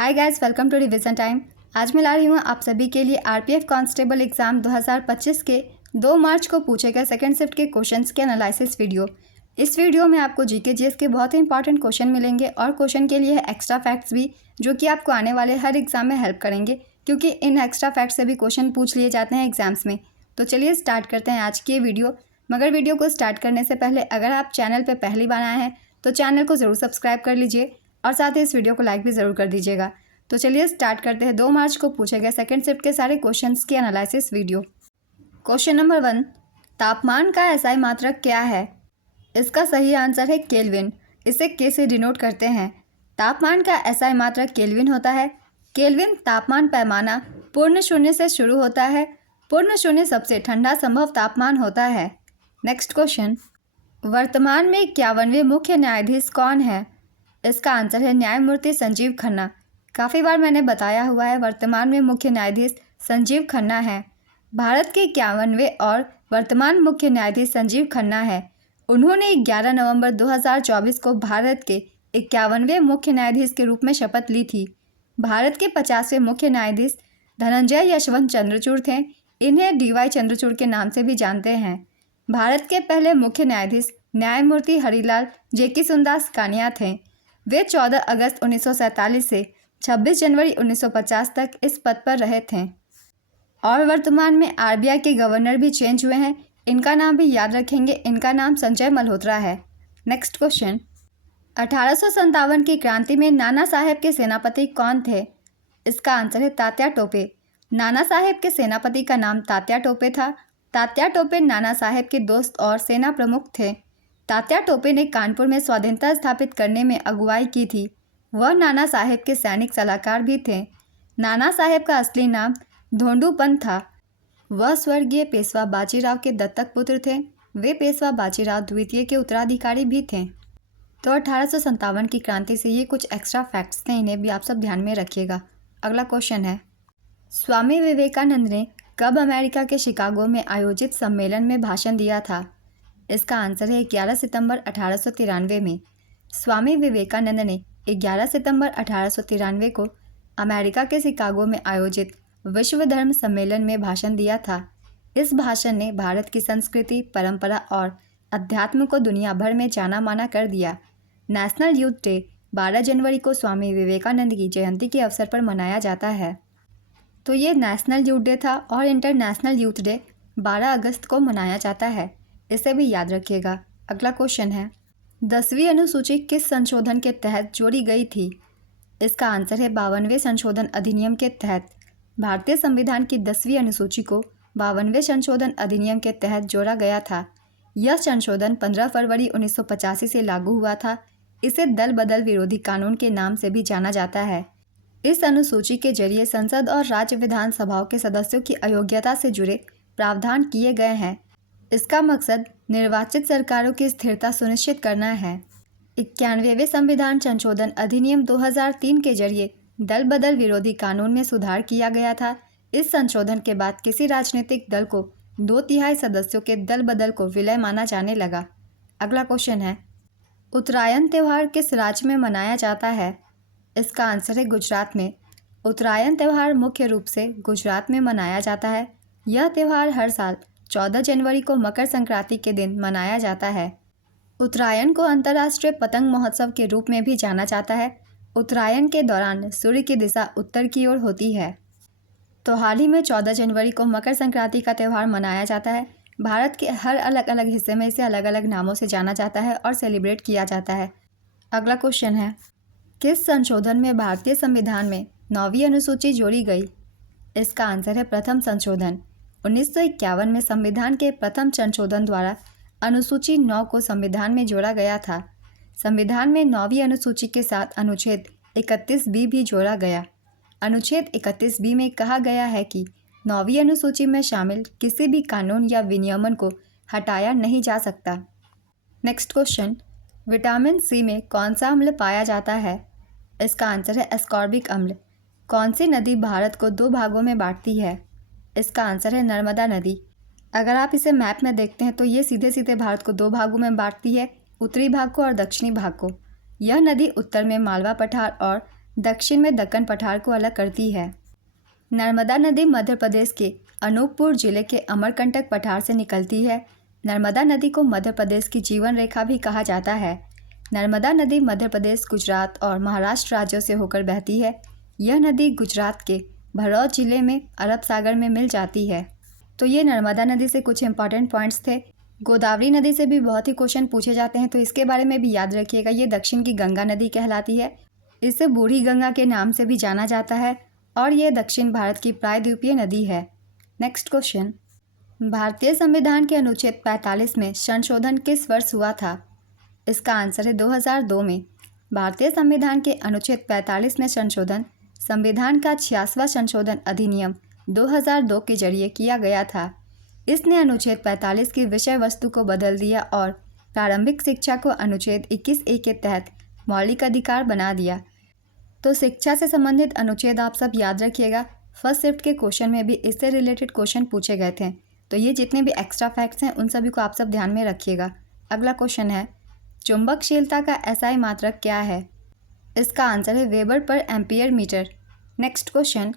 Hi guys, welcome to revision time. आज मैं ला रही हूँ आप सभी के लिए आरपीएफ कांस्टेबल एग्ज़ाम 2025 के 2 मार्च को पूछे गए सेकंड शिफ्ट के क्वेश्चंस के एनालिसिस वीडियो। इस वीडियो में आपको जीके जीएस के बहुत ही इंपॉर्टेंट क्वेश्चन मिलेंगे और क्वेश्चन के लिए एक्स्ट्रा फैक्ट्स भी, जो कि आपको आने वाले हर एग्जाम में हेल्प करेंगे, क्योंकि इन एक्स्ट्रा फैक्ट्स से भी क्वेश्चन पूछ लिए जाते हैं एग्जाम्स में। तो चलिए स्टार्ट करते हैं आज की ये वीडियो। मगर वीडियो को स्टार्ट करने से पहले अगर आप चैनल पर पहली बार आए हैं तो चैनल को ज़रूर सब्सक्राइब कर लीजिए और साथ ही इस वीडियो को लाइक भी ज़रूर कर दीजिएगा। तो चलिए स्टार्ट करते हैं 2 मार्च को पूछे गए सेकंड शिफ्ट के सारे क्वेश्चंस की एनालिसिस वीडियो। क्वेश्चन नंबर 1, तापमान का एसआई मात्रक क्या है? इसका सही आंसर है केल्विन। इसे के से डिनोट करते हैं। तापमान का एसआई मात्रक केल्विन होता है। केल्विन तापमान पैमाना पूर्ण शून्य से शुरू होता है। पूर्ण शून्य सबसे ठंडा संभव तापमान होता है। नेक्स्ट क्वेश्चन, वर्तमान में 51वें मुख्य न्यायाधीश कौन है? इसका आंसर है न्यायमूर्ति संजीव खन्ना। काफ़ी बार मैंने बताया हुआ है, वर्तमान में मुख्य न्यायाधीश संजीव खन्ना है। भारत के 51वें और वर्तमान मुख्य न्यायाधीश संजीव खन्ना है। उन्होंने 11 नवंबर 2024 को भारत के 51वें मुख्य न्यायाधीश के रूप में शपथ ली थी। भारत के 50वें मुख्य न्यायाधीश धनंजय यशवंत चंद्रचूड़ थे। इन्हें डीवाई चंद्रचूड़ के नाम से भी जानते हैं। भारत के पहले मुख्य न्यायाधीश न्यायमूर्ति हरिलाल जेकिसुंदास कानिया थे। वे 14 अगस्त 1947 से 26 जनवरी 1950 तक इस पद पर रहे थे। और वर्तमान में आरबीआई के गवर्नर भी चेंज हुए हैं। इनका नाम भी याद रखेंगे, इनका नाम संजय मल्होत्रा है। नेक्स्ट क्वेश्चन, 1857 की क्रांति में नाना साहेब के सेनापति कौन थे? इसका आंसर है तात्या टोपे। नाना साहेब के सेनापति का नाम तात्या टोपे था। तात्या टोपे नाना साहेब के दोस्त और सेना प्रमुख थे। तात्या टोपे ने कानपुर में स्वाधीनता स्थापित करने में अगुवाई की थी। वह नाना साहेब के सैनिक सलाहकार भी थे। नाना साहेब का असली नाम धोंडूपंत था। वह स्वर्गीय पेशवा बाजीराव के दत्तक पुत्र थे। वे पेशवा बाजीराव द्वितीय के उत्तराधिकारी भी थे। तो 1857 की क्रांति से ये कुछ एक्स्ट्रा फैक्ट्स थे, इन्हें भी आप सब ध्यान में रखिएगा। अगला क्वेश्चन है, स्वामी विवेकानंद ने कब अमेरिका के शिकागो में आयोजित सम्मेलन में भाषण दिया था? इसका आंसर है 11 सितंबर 1893 में। स्वामी विवेकानंद ने 11 सितंबर 1893 को अमेरिका के शिकागो में आयोजित विश्व धर्म सम्मेलन में भाषण दिया था। इस भाषण ने भारत की संस्कृति, परंपरा और अध्यात्म को दुनिया भर में जाना माना कर दिया। नेशनल यूथ डे 12 जनवरी को स्वामी विवेकानंद की जयंती के अवसर पर मनाया जाता है। तो ये नेशनल यूथ डे था और इंटरनेशनल यूथ डे 12 अगस्त को मनाया जाता है। इसे भी याद रखिएगा। अगला क्वेश्चन है, 10वीं अनुसूची किस संशोधन के तहत जोड़ी गई थी? इसका आंसर है 52वें संशोधन अधिनियम के तहत। भारतीय संविधान की 10वीं अनुसूची को 52वें संशोधन अधिनियम के तहत जोड़ा गया था। यह संशोधन 15 फरवरी 1985 से लागू हुआ था। इसे दल बदल विरोधी कानून के नाम से भी जाना जाता है। इस अनुसूची के जरिए संसद और राज्य विधानसभाओं के सदस्यों की अयोग्यता से जुड़े प्रावधान किए गए हैं। इसका मकसद निर्वाचित सरकारों की स्थिरता सुनिश्चित करना है। 91वें संविधान संशोधन अधिनियम 2003 के जरिए दल बदल विरोधी कानून में सुधार किया गया था। इस संशोधन के बाद किसी राजनीतिक दल को 2/3 सदस्यों के दल बदल को विलय माना जाने लगा। अगला क्वेश्चन है, उत्तरायण त्यौहार किस राज्य में मनाया जाता है? इसका आंसर है गुजरात में। उत्तरायण त्यौहार मुख्य रूप से गुजरात में मनाया जाता है। यह त्यौहार हर साल 14 जनवरी को मकर संक्रांति के दिन मनाया जाता है। उत्तरायण को अंतर्राष्ट्रीय पतंग महोत्सव के रूप में भी जाना जाता है। उत्तरायण के दौरान सूर्य की दिशा उत्तर की ओर होती है। तो हाल ही में 14 जनवरी को मकर संक्रांति का त्यौहार मनाया जाता है। भारत के हर अलग अलग हिस्से में इसे अलग अलग नामों से जाना जाता है और सेलिब्रेट किया जाता है। अगला क्वेश्चन है, किस संशोधन में भारतीय संविधान में 9वीं अनुसूची जोड़ी गई? इसका आंसर है प्रथम संशोधन। 1951 में संविधान के प्रथम संशोधन द्वारा अनुसूची 9 को संविधान में जोड़ा गया था। संविधान में 9वीं अनुसूची के साथ अनुच्छेद 31B भी जोड़ा गया। अनुच्छेद 31B में कहा गया है कि 9वीं अनुसूची में शामिल किसी भी कानून या विनियमन को हटाया नहीं जा सकता। नेक्स्ट क्वेश्चन, विटामिन सी में कौन सा अम्ल पाया जाता है? इसका आंसर है एस्कॉर्बिक अम्ल। कौन सी नदी भारत को 2 भागों में बांटती है? इसका आंसर है नर्मदा नदी। अगर आप इसे मैप में देखते हैं तो ये सीधे सीधे भारत को 2 भागों में बांटती है, उत्तरी भाग को और दक्षिणी भाग को। यह नदी उत्तर में मालवा पठार और दक्षिण में दक्कन पठार को अलग करती है? नर्मदा नदी मध्य प्रदेश के अनूपपुर जिले के अमरकंटक पठार से निकलती है। नर्मदा नदी को मध्य प्रदेश की जीवन रेखा भी कहा जाता है। नर्मदा नदी मध्य प्रदेश, गुजरात और महाराष्ट्र राज्यों से होकर बहती है। यह नदी गुजरात के भरौच जिले में अरब सागर में मिल जाती है। तो ये नर्मदा नदी से कुछ इंपॉर्टेंट पॉइंट्स थे। गोदावरी नदी से भी बहुत ही क्वेश्चन पूछे जाते हैं, तो इसके बारे में भी याद रखिएगा। ये दक्षिण की गंगा नदी कहलाती है। इसे बूढ़ी गंगा के नाम से भी जाना जाता है और ये दक्षिण भारत की प्रायद्वीपीय नदी है। नेक्स्ट क्वेश्चन, भारतीय संविधान के अनुच्छेद 45 में संशोधन किस वर्ष हुआ था? इसका आंसर है 2002 में। भारतीय संविधान के अनुच्छेद 45 में संशोधन संविधान का 66वां संशोधन अधिनियम 2002 के जरिए किया गया था। इसने अनुच्छेद 45 की विषय वस्तु को बदल दिया और प्रारंभिक शिक्षा को अनुच्छेद 21A के तहत मौलिक अधिकार बना दिया। तो शिक्षा से संबंधित अनुच्छेद आप सब याद रखिएगा। फर्स्ट शिफ्ट के क्वेश्चन में भी इससे रिलेटेड क्वेश्चन पूछे गए थे, तो ये जितने भी एक्स्ट्रा फैक्ट्स हैं उन सभी को आप सब ध्यान में रखिएगा। अगला क्वेश्चन है, चुंबकशीलता का SI मात्रक क्या है? इसका आंसर है वेबर पर ampere metre. Next question,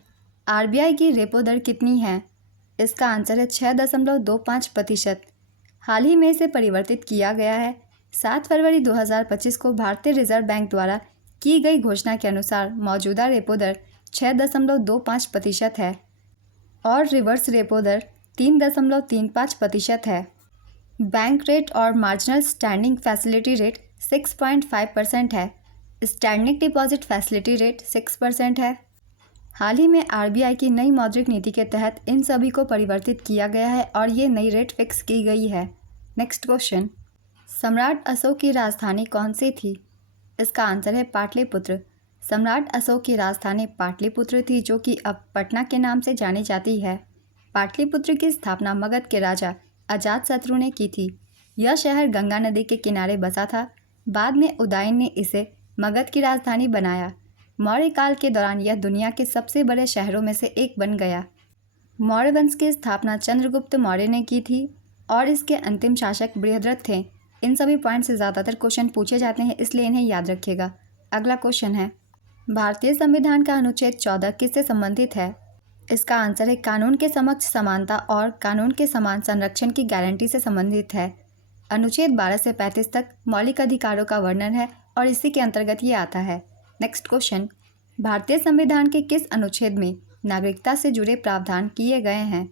RBI की रेपो दर कितनी है? इसका आंसर है 6.25%। हाल ही में इसे परिवर्तित किया गया है। 7 फरवरी 2025 को भारतीय रिजर्व बैंक द्वारा की गई घोषणा के अनुसार मौजूदा रेपो दर 6.25% है और रिवर्स रेपो दर 3.35% है। बैंक रेट और मार्जिनल स्टैंडिंग फैसिलिटी रेट 6.5% है। स्टैंडिंग डिपॉजिट फैसिलिटी रेट 6% है। हाल ही में RBI की नई मौद्रिक नीति के तहत इन सभी को परिवर्तित किया गया है और ये नई रेट फिक्स की गई है। नेक्स्ट क्वेश्चन, सम्राट अशोक की राजधानी कौन सी थी? इसका आंसर है पाटलिपुत्र। सम्राट अशोक की राजधानी पाटलिपुत्र थी, जो कि अब पटना के नाम से जानी जाती है। पाटलिपुत्र की स्थापना मगध के राजा अजातशत्रु ने की थी। यह शहर गंगा नदी के किनारे बसा था। बाद में उदयन ने इसे मगध की राजधानी बनाया। मौर्य काल के दौरान यह दुनिया के सबसे बड़े शहरों में से एक बन गया। मौर्य वंश की स्थापना चंद्रगुप्त मौर्य ने की थी और इसके अंतिम शासक बृहद्रथ थे। इन सभी पॉइंट से ज़्यादातर क्वेश्चन पूछे जाते हैं, इसलिए इन्हें याद रखिएगा। अगला क्वेश्चन है, भारतीय संविधान का अनुच्छेद 14 किससे संबंधित है? इसका आंसर है कानून के समक्ष समानता और कानून के समान संरक्षण की गारंटी से संबंधित है। अनुच्छेद 12 से 35 तक मौलिक अधिकारों का वर्णन है और इसी के अंतर्गत ये आता है। नेक्स्ट क्वेश्चन, भारतीय संविधान के किस अनुच्छेद में नागरिकता से जुड़े प्रावधान किए गए हैं?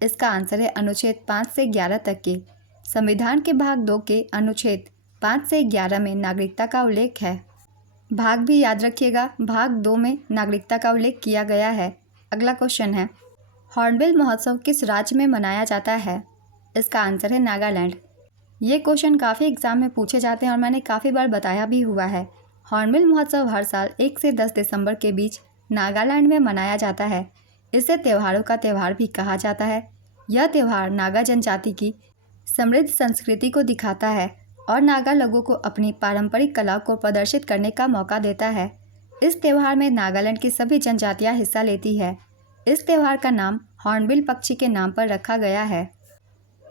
इसका आंसर है अनुच्छेद 5 से 11 तक के। संविधान के भाग 2 के अनुच्छेद 5 से 11 में नागरिकता का उल्लेख है। भाग भी याद रखिएगा, भाग 2 में नागरिकता का उल्लेख किया गया है। अगला क्वेश्चन है, हॉर्नबिल महोत्सव किस राज्य में मनाया जाता है? इसका आंसर है नागालैंड। ये क्वेश्चन काफ़ी एग्जाम में पूछे जाते हैं और मैंने काफ़ी बार बताया भी हुआ है। हॉर्नबिल महोत्सव हर साल 1 से 10 दिसंबर के बीच नागालैंड में मनाया जाता है। इसे त्योहारों का त्यौहार भी कहा जाता है। यह त्यौहार नागा जनजाति की समृद्ध संस्कृति को दिखाता है और नागा लोगों को अपनी पारंपरिक कला को प्रदर्शित करने का मौका देता है। इस त्यौहार में नागालैंड की सभी जनजातियां हिस्सा लेती है। इस त्यौहार का नाम हॉर्नबिल पक्षी के नाम पर रखा गया है।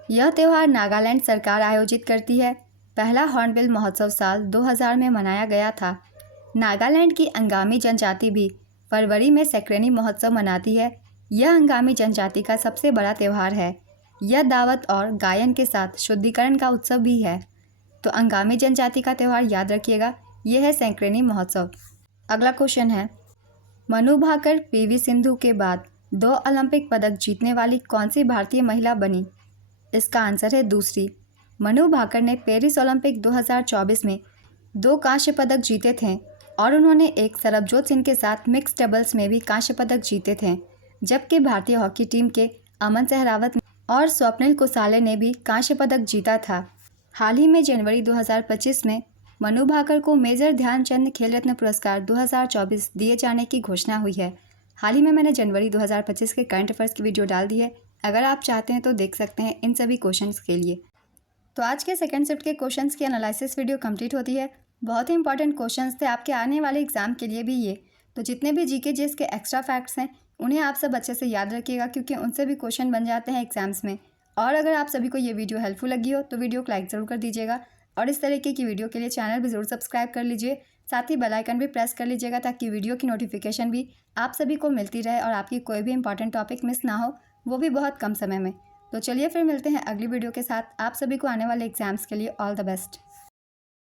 यह त्यौहार नागालैंड सरकार आयोजित करती है। पहला हॉर्नबिल महोत्सव साल 2000 में मनाया गया था। नागालैंड की अंगामी जनजाति भी फरवरी में सैक्रेनी महोत्सव मनाती है। यह अंगामी जनजाति का सबसे बड़ा त्यौहार है। यह दावत और गायन के साथ शुद्धिकरण का उत्सव भी है। तो अंगामी जनजाति का त्यौहार याद रखिएगा, यह है सैक्रेनी महोत्सव। अगला क्वेश्चन है, मनु भाकर PV सिंधु के बाद 2 ओलंपिक पदक जीतने वाली कौन सी भारतीय महिला बनी? इसका आंसर है दूसरी। मनु भाकर ने पेरिस ओलंपिक 2024 में 2 कांस्य पदक जीते थे और उन्होंने एक सरबजोत सिंह के साथ मिक्स डबल्स में भी कांस्य पदक जीते थे, जबकि भारतीय हॉकी टीम के अमन सहरावत और स्वप्निल कुसाले ने भी कांस्य पदक जीता था। हाल ही में जनवरी 2025 में मनु भाकर को मेजर ध्यानचंद खेल रत्न पुरस्कार 2024 दिए जाने की घोषणा हुई है। हाल ही में मैंने जनवरी 2025 के करंट अफेयर्स की वीडियो डाल दी है, अगर आप चाहते हैं तो देख सकते हैं इन सभी क्वेश्चंस के लिए। तो आज के सेकंड शिफ्ट के क्वेश्चंस की एनालिसिस वीडियो कंप्लीट होती है। बहुत ही इंपॉर्टेंट क्वेश्चंस थे आपके आने वाले एग्जाम के लिए भी ये। तो जितने भी जीके जीएस के एक्स्ट्रा फैक्ट्स हैं उन्हें आप सब अच्छे से याद रखिएगा, क्योंकि उनसे भी क्वेश्चन बन जाते हैं एग्जाम्स में। और अगर आप सभी को ये वीडियो हेल्पफुल लगी हो तो वीडियो को लाइक ज़रूर कर दीजिएगा और इस तरीके की वीडियो के लिए चैनल भी ज़रूर सब्सक्राइब कर लीजिए, साथ ही बेल आइकन भी प्रेस कर लीजिएगा ताकि वीडियो की नोटिफिकेशन भी आप सभी को मिलती रहे और आपकी कोई भी इंपॉर्टेंट टॉपिक मिस ना हो, वो भी बहुत कम समय में। तो चलिए फिर मिलते हैं अगली वीडियो के साथ। आप सभी को आने वाले एग्जाम्स के लिए ऑल द बेस्ट।